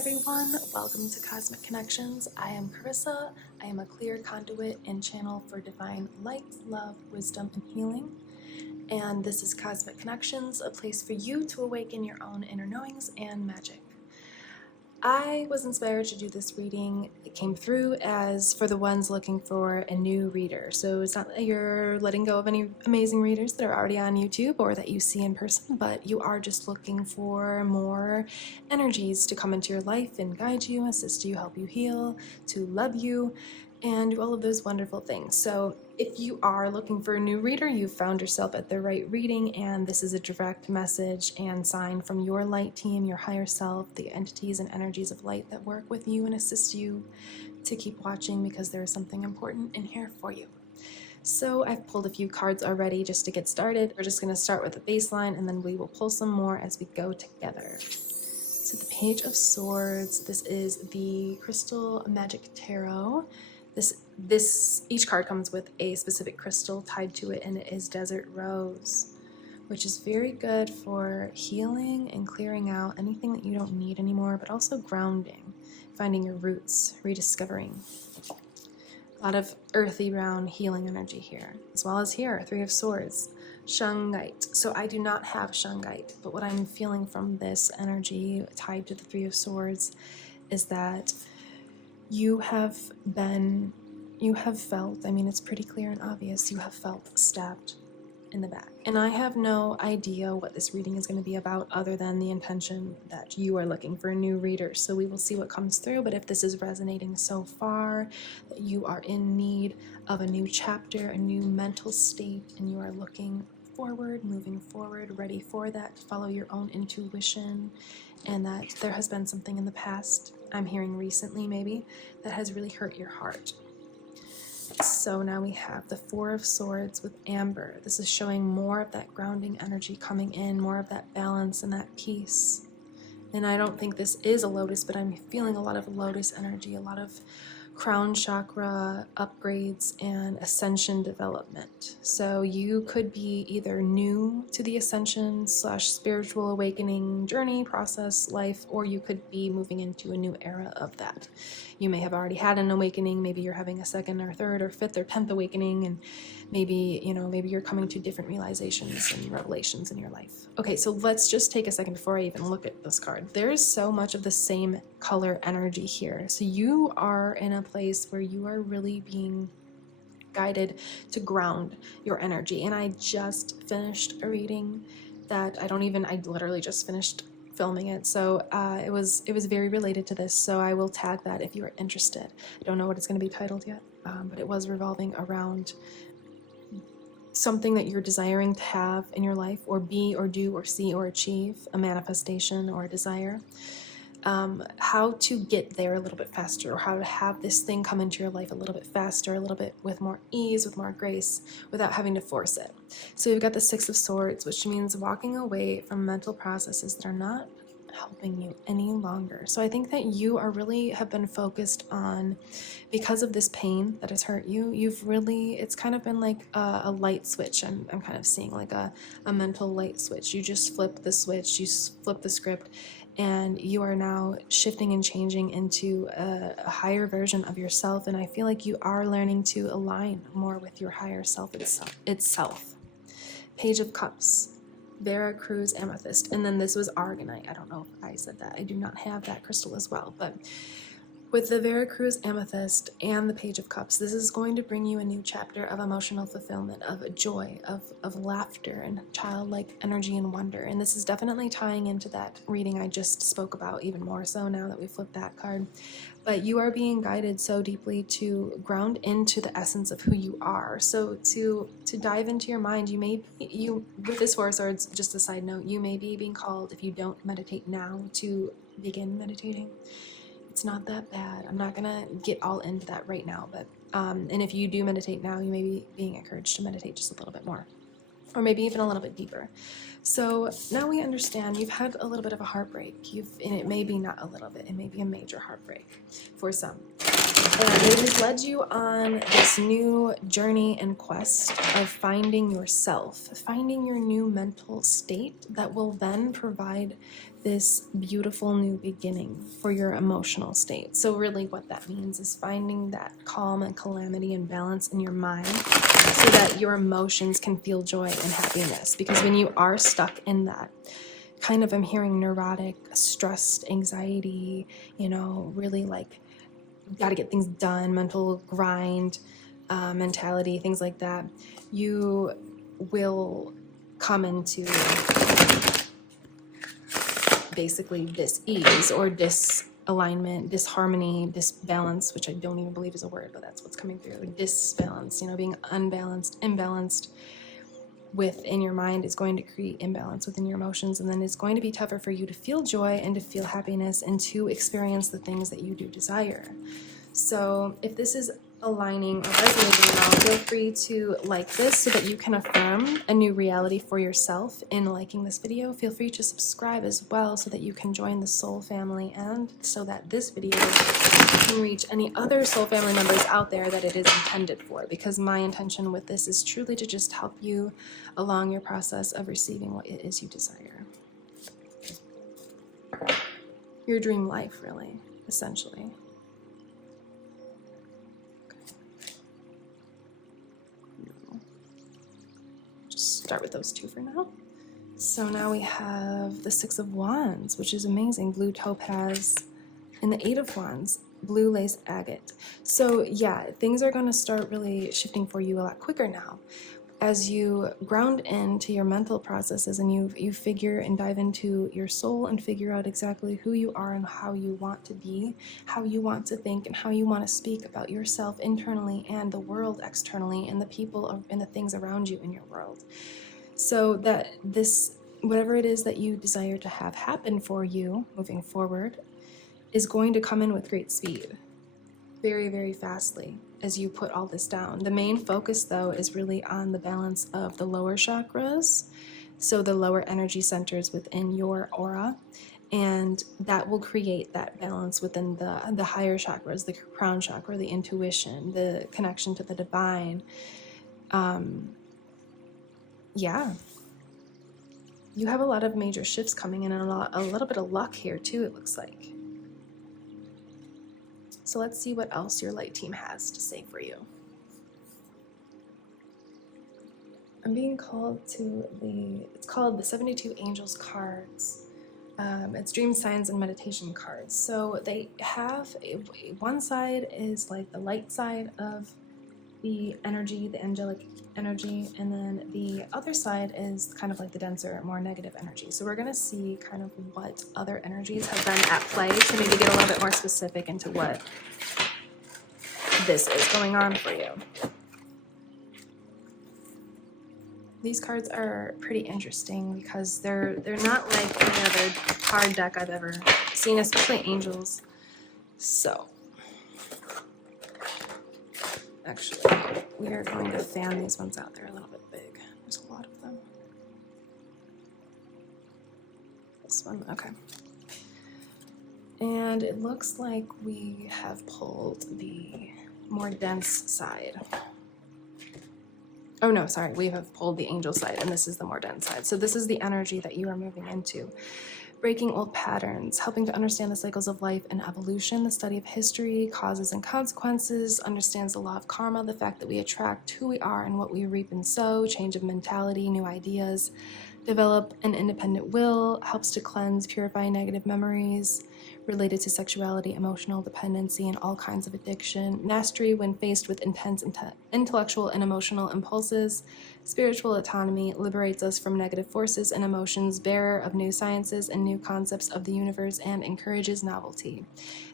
everyone, welcome to Cosmic Connections. I am Carissa. I am a clear conduit and channel for divine light, love, wisdom, and healing. And this is Cosmic Connections, a place for you to awaken your own inner knowings and magic. I was inspired to do this reading. It came through as for the ones looking for a new reader. So it's not that you're letting go of any amazing readers that are already on YouTube or that you see in person, but you are just looking for more energies to come into your life and guide you, assist you, help you heal, to love you, and do all of those wonderful things. So if you are looking for a new reader, you've found yourself at the right reading, and this is a direct message and sign from your light team, your higher self, the entities and energies of light that work with you and assist you to keep watching, because there is something important in here for you. So I've pulled a few cards already just to get started. We're just going to start with the baseline, and then we will pull some more as we go together. So the Page of Swords, this is the Crystal Magic Tarot. Each card comes with a specific crystal tied to it, and it is Desert Rose, which is very good for healing and clearing out anything that you don't need anymore, but also grounding, finding your roots, rediscovering. A lot of earthy brown healing energy here, as well as here, Three of Swords, Shungite. So I do not have Shungite, but what I'm feeling from this energy tied to the Three of Swords is that you have felt, I mean, it's pretty clear and obvious, you have felt stabbed in the back. And I have no idea what this reading is going to be about other than the intention that you are looking for a new reader. So we will see what comes through, but if this is resonating so far, that you are in need of a new chapter, a new mental state, and you are looking forward, moving forward, ready for that, to follow your own intuition, and that there has been something in the past, I'm hearing recently maybe, that has really hurt your heart. So now we have the Four of Swords with Amber. This is showing more of that grounding energy coming in, more of that balance and that peace. And I don't think this is a lotus, but I'm feeling a lot of lotus energy, a lot of crown chakra upgrades and ascension development. So you could be either new to the ascension / spiritual awakening journey, process, life, or you could be moving into a new era of that. You may have already had an awakening. Maybe you're having a second or third or fifth or 10th awakening, and maybe you're coming to different realizations and revelations in your life. Okay, so let's just take a second before I even look at this card. There's so much of the same color energy here. So you are in a place where you are really being guided to ground your energy. And I just finished a reading that I literally just finished filming it, so it was very related to this, so I will tag that if you are interested. I don't know what it's going to be titled yet, but it was revolving around something that you're desiring to have in your life, or be, or do, or see, or achieve, a manifestation or a desire. How to get there a little bit faster, or how to have this thing come into your life a little bit faster, a little bit with more ease, with more grace, without having to force it. So we've got the Six of Swords, which means walking away from mental processes that are not helping you any longer. So I think that you are really have been focused on, because of this pain that has hurt you, it's kind of been like a light switch. I'm kind of seeing like a mental light switch. You just flip the switch, you flip the script, and you are now shifting and changing into a higher version of yourself. And I feel like you are learning to align more with your higher self itself. Page of Cups, Veracruz Amethyst, and then this was Argonite. I don't know if I said that. I do not have that crystal as well, but with the Veracruz Amethyst and the Page of Cups, this is going to bring you a new chapter of emotional fulfillment, of joy, of laughter, and childlike energy and wonder. And this is definitely tying into that reading I just spoke about, even more so now that we flipped that card. But you are being guided so deeply to ground into the essence of who you are. So to dive into your mind, with this Four of Swords, just a side note, you may be being called, if you don't meditate now, to begin meditating. It's not that bad. I'm not gonna get all into that right now, but and if you do meditate now, you may be being encouraged to meditate just a little bit more, or maybe even a little bit deeper. So now we understand you've had a little bit of a heartbreak. And it may be not a little bit, it may be a major heartbreak for some. And it has led you on this new journey and quest of finding yourself, finding your new mental state that will then provide this beautiful new beginning for your emotional state. So really what that means is finding that calm and calamity and balance in your mind so that your emotions can feel joy and happiness. Because when you are stuck in that kind of, I'm hearing neurotic, stressed, anxiety, really like got to get things done, mental grind, mentality, things like that, you will come into basically dis-ease or disalignment, disharmony, disbalance, which I don't even believe is a word, but that's what's coming through. Disbalance, being unbalanced, imbalanced within your mind is going to create imbalance within your emotions, and then it's going to be tougher for you to feel joy and to feel happiness and to experience the things that you do desire. So if this is aligning or resonating well, feel free to like this so that you can affirm a new reality for yourself in liking this video. Feel free to subscribe as well so that you can join the soul family, and so that this video can reach any other soul family members out there that it is intended for, because my intention with this is truly to just help you along your process of receiving what it is you desire. Your dream life, really, essentially. Start with those two for now. So now we have the Six of Wands, which is amazing. Blue topaz, and the Eight of Wands, blue lace agate. So yeah, things are going to start really shifting for you a lot quicker now as you ground into your mental processes and you figure and dive into your soul and figure out exactly who you are and how you want to be, how you want to think, and how you want to speak about yourself internally and the world externally and the people and the things around you in your world. So that this, whatever it is that you desire to have happen for you moving forward, is going to come in with great speed, very, very fastly, as you put all this down. The main focus, though, is really on the balance of the lower chakras, so the lower energy centers within your aura, and that will create that balance within the higher chakras, the crown chakra, the intuition, the connection to the divine. Yeah. You have a lot of major shifts coming in, and a little bit of luck here too, it looks like. So let's see what else your light team has to say for you. I'm being called to it's called the 72 Angels cards. It's dream signs and meditation cards. So they have, one side is like the light side of the energy, the angelic energy, and then the other side is kind of like the denser, more negative energy. So we're going to see kind of what other energies have been at play to maybe get a little bit more specific into what this is going on for you. These cards are pretty interesting because they're not like any other card deck I've ever seen, especially angels. So actually, we are going to fan these ones out. They're a little bit big. There's a lot of them. This one, okay. And it looks like we have pulled the more dense side. Oh no, sorry, we have pulled the angel side, and this is the more dense side. So this is the energy that you are moving into. Breaking old patterns, helping to understand the cycles of life and evolution, the study of history, causes and consequences, understands the law of karma, the fact that we attract who we are and what we reap and sow, change of mentality, new ideas, develop an independent will, helps to cleanse, purify negative memories related to sexuality, emotional dependency, and all kinds of addiction, mastery when faced with intense intellectual and emotional impulses, spiritual autonomy, liberates us from negative forces and emotions, bearer of new sciences and new concepts of the universe, and encourages novelty.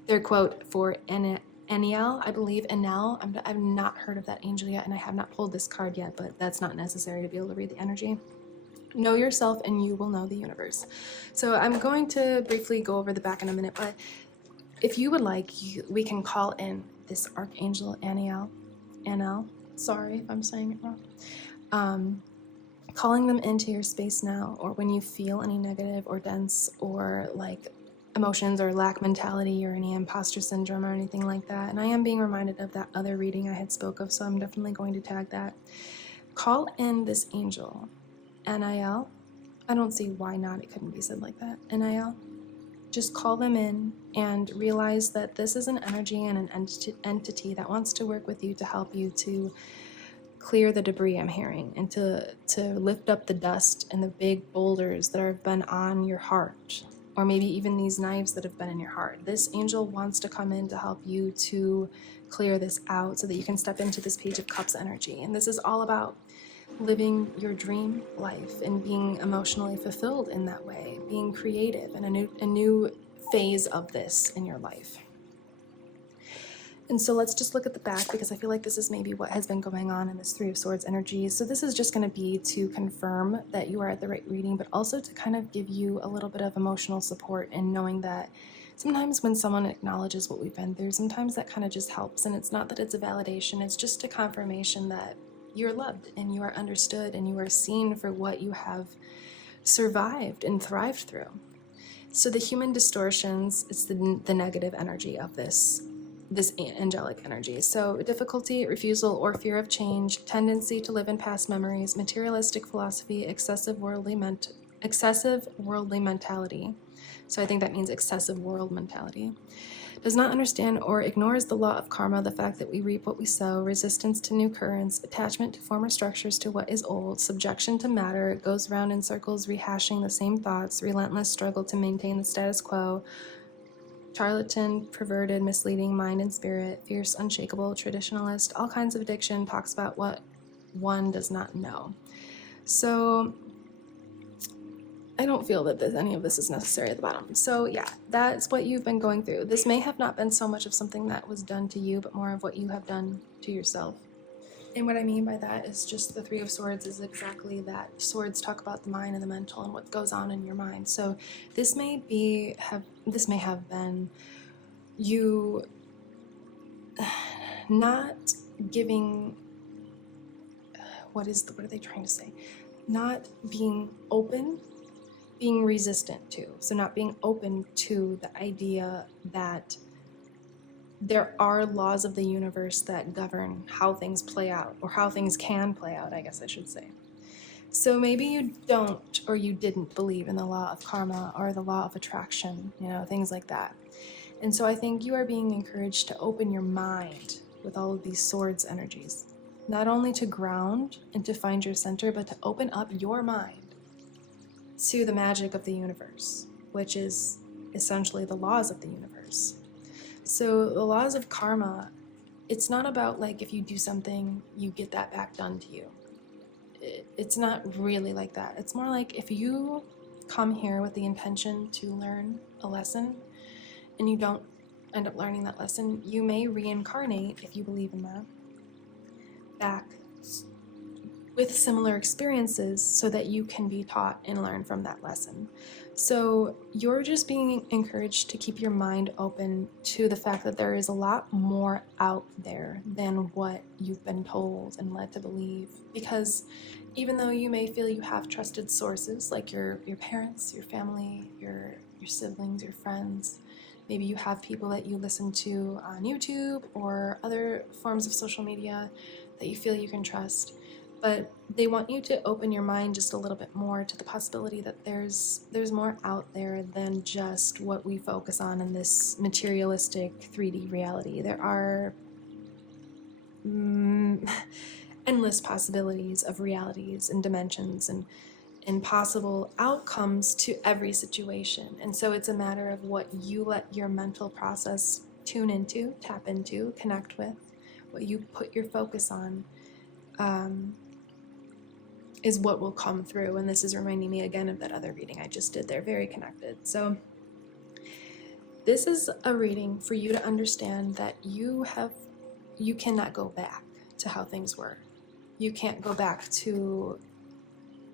Their quote for Eniel, I believe, Enel, I've not heard of that angel yet, and I have not pulled this card yet, but that's not necessary to be able to read the energy. Know yourself and you will know the universe. So I'm going to briefly go over the back in a minute, but if you would like, we can call in this Archangel Anel, sorry if I'm saying it wrong, calling them into your space now, or when you feel any negative or dense or like emotions or lack mentality or any imposter syndrome or anything like that. And I am being reminded of that other reading I had spoke of, so I'm definitely going to tag that. Call in this angel, NIL. I don't see why not. It couldn't be said like that. NIL. Just call them in and realize that this is an energy and an entity that wants to work with you to help you to clear the debris I'm hearing and to lift up the dust and the big boulders that have been on your heart, or maybe even these knives that have been in your heart. This angel wants to come in to help you to clear this out so that you can step into this Page of Cups energy. And this is all about living your dream life and being emotionally fulfilled in that way, being creative and a new phase of this in your life. And so let's just look at the back, because I feel like this is maybe what has been going on in this Three of Swords energy. So this is just going to be to confirm that you are at the right reading, but also to kind of give you a little bit of emotional support in knowing that sometimes when someone acknowledges what we've been through, sometimes that kind of just helps. And it's not that it's a validation, it's just a confirmation that you're loved and you are understood and you are seen for what you have survived and thrived through. So the human distortions, it's the negative energy of this angelic energy. So difficulty, refusal, or fear of change, tendency to live in past memories, materialistic philosophy, excessive worldly mentality. So I think that means excessive world mentality. Does not understand or ignores the law of karma, the fact that we reap what we sow, resistance to new currents, attachment to former structures to what is old, subjection to matter, it goes round in circles rehashing the same thoughts, relentless struggle to maintain the status quo, charlatan, perverted, misleading mind and spirit, fierce, unshakable, traditionalist, all kinds of addiction, talks about what one does not know. So I don't feel that any of this is necessary at the bottom. So yeah, that's what you've been going through. This may have not been so much of something that was done to you, but more of what you have done to yourself. And what I mean by that is just the Three of Swords is exactly that. Swords talk about the mind and the mental and what goes on in your mind. So this may have been you not giving, what are they trying to say? Not being open, being resistant to. So not being open to the idea that there are laws of the universe that govern how things play out, or how things can play out, I guess I should say. So maybe you don't, or you didn't believe in the law of karma or the law of attraction, things like that. And so I think you are being encouraged to open your mind with all of these swords energies, not only to ground and to find your center, but to open up your mind to the magic of the universe, which is essentially the laws of the universe. So the laws of karma, it's not about like if you do something, you get that back done to you. It's not really like that. It's more like if you come here with the intention to learn a lesson and you don't end up learning that lesson, you may reincarnate, if you believe in that, back with similar experiences so that you can be taught and learn from that lesson. So you're just being encouraged to keep your mind open to the fact that there is a lot more out there than what you've been told and led to believe. Because even though you may feel you have trusted sources like your parents, your family, your siblings, your friends, maybe you have people that you listen to on YouTube or other forms of social media that you feel you can trust, but they want you to open your mind just a little bit more to the possibility that there's more out there than just what we focus on in this materialistic 3D reality. There are endless possibilities of realities and dimensions and possible outcomes to every situation. And so it's a matter of what you let your mental process tune into, tap into, connect with, what you put your focus on. Is what will come through. And this is reminding me again of that other reading I just did. They're very connected. So this is a reading for you to understand that you cannot go back to how things were. You can't go back to,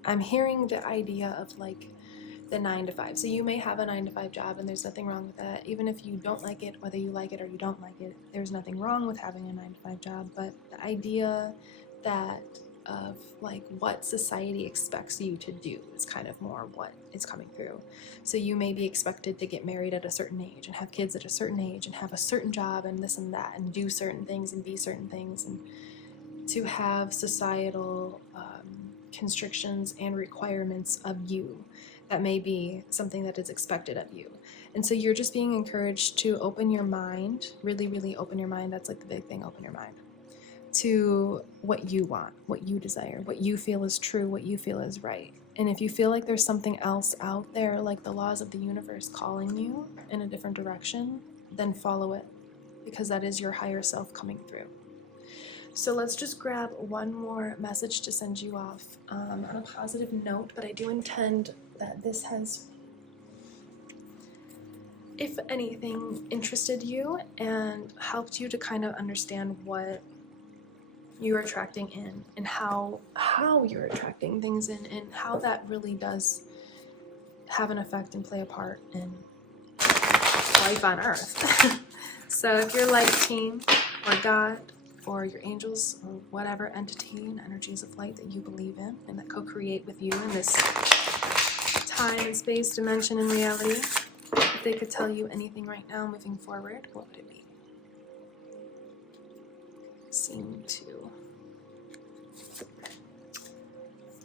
I'm hearing the idea of like the 9 to 5. So you may have a 9 to 5 job and there's nothing wrong with that. Even if you don't like it, whether you like it or you don't like it, there's nothing wrong with having a 9 to 5 job. But the idea that of like what society expects you to do is kind of more what is coming through. So you may be expected to get married at a certain age and have kids at a certain age and have a certain job and this and that and do certain things and be certain things, and to have societal constrictions and requirements of you that may be something that is expected of you. And so you're just being encouraged to open your mind, really, really open your mind. That's like the big thing, open your mind to what you want, what you desire, what you feel is true, what you feel is right. And if you feel like there's something else out there, like the laws of the universe calling you in a different direction, then follow it, because that is your higher self coming through. So let's just grab one more message to send you off on a positive note, but I do intend that this has, if anything, interested you and helped you to kind of understand what you're attracting in and how you're attracting things in, and how that really does have an effect and play a part in life on Earth. So if you're light team or God or your angels or whatever entity and energies of light that you believe in and that co-create with you in this time and space, dimension, and reality, if they could tell you anything right now moving forward, what would it be? Seem to.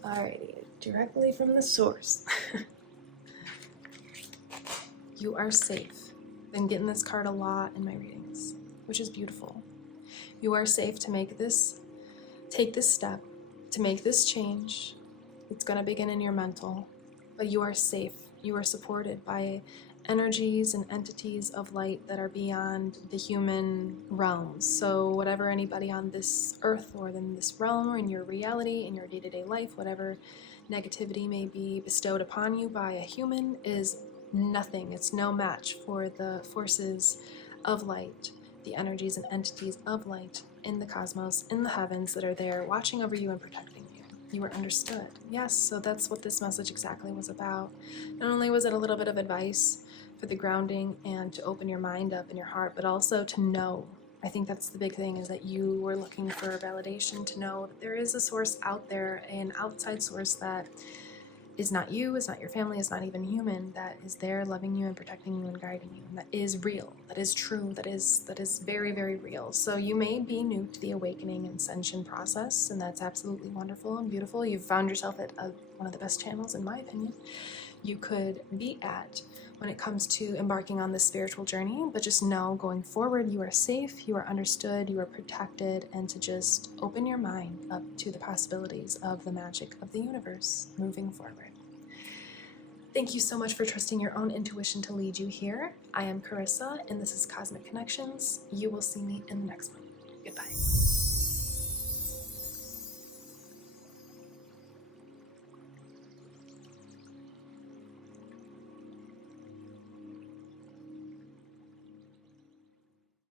Alrighty, directly from the source. You are safe. Been getting this card a lot in my readings, which is beautiful. You are safe to take this step, to make this change. It's going to begin in your mental, but you are safe. You are supported by energies and entities of light that are beyond the human realms. So whatever anybody on this earth or in this realm or in your reality, in your day-to-day life, whatever negativity may be bestowed upon you by a human is nothing. It's no match for the forces of light, the energies and entities of light in the cosmos, in the heavens, that are there watching over you and protecting you. You were understood. Yes, so that's what this message exactly was about. Not only was it a little bit of advice for the grounding and to open your mind up and your heart, but also to know. I think that's the big thing, is that you were looking for a validation, to know that there is a source out there, an outside source that is not you, is not your family, is not even human, that is there loving you and protecting you and guiding you, and that is real, that is true, that is very, very real. So you may be new to the awakening and ascension process, and that's absolutely wonderful and beautiful. You've found yourself at one of the best channels, in my opinion, you could be at when it comes to embarking on this spiritual journey. But just know, going forward, you are safe, you are understood, you are protected, and to just open your mind up to the possibilities of the magic of the universe moving forward. Thank you so much for trusting your own intuition to lead you here. I am Carissa, and this is Cosmic Connections. You will see me in the next one. Goodbye.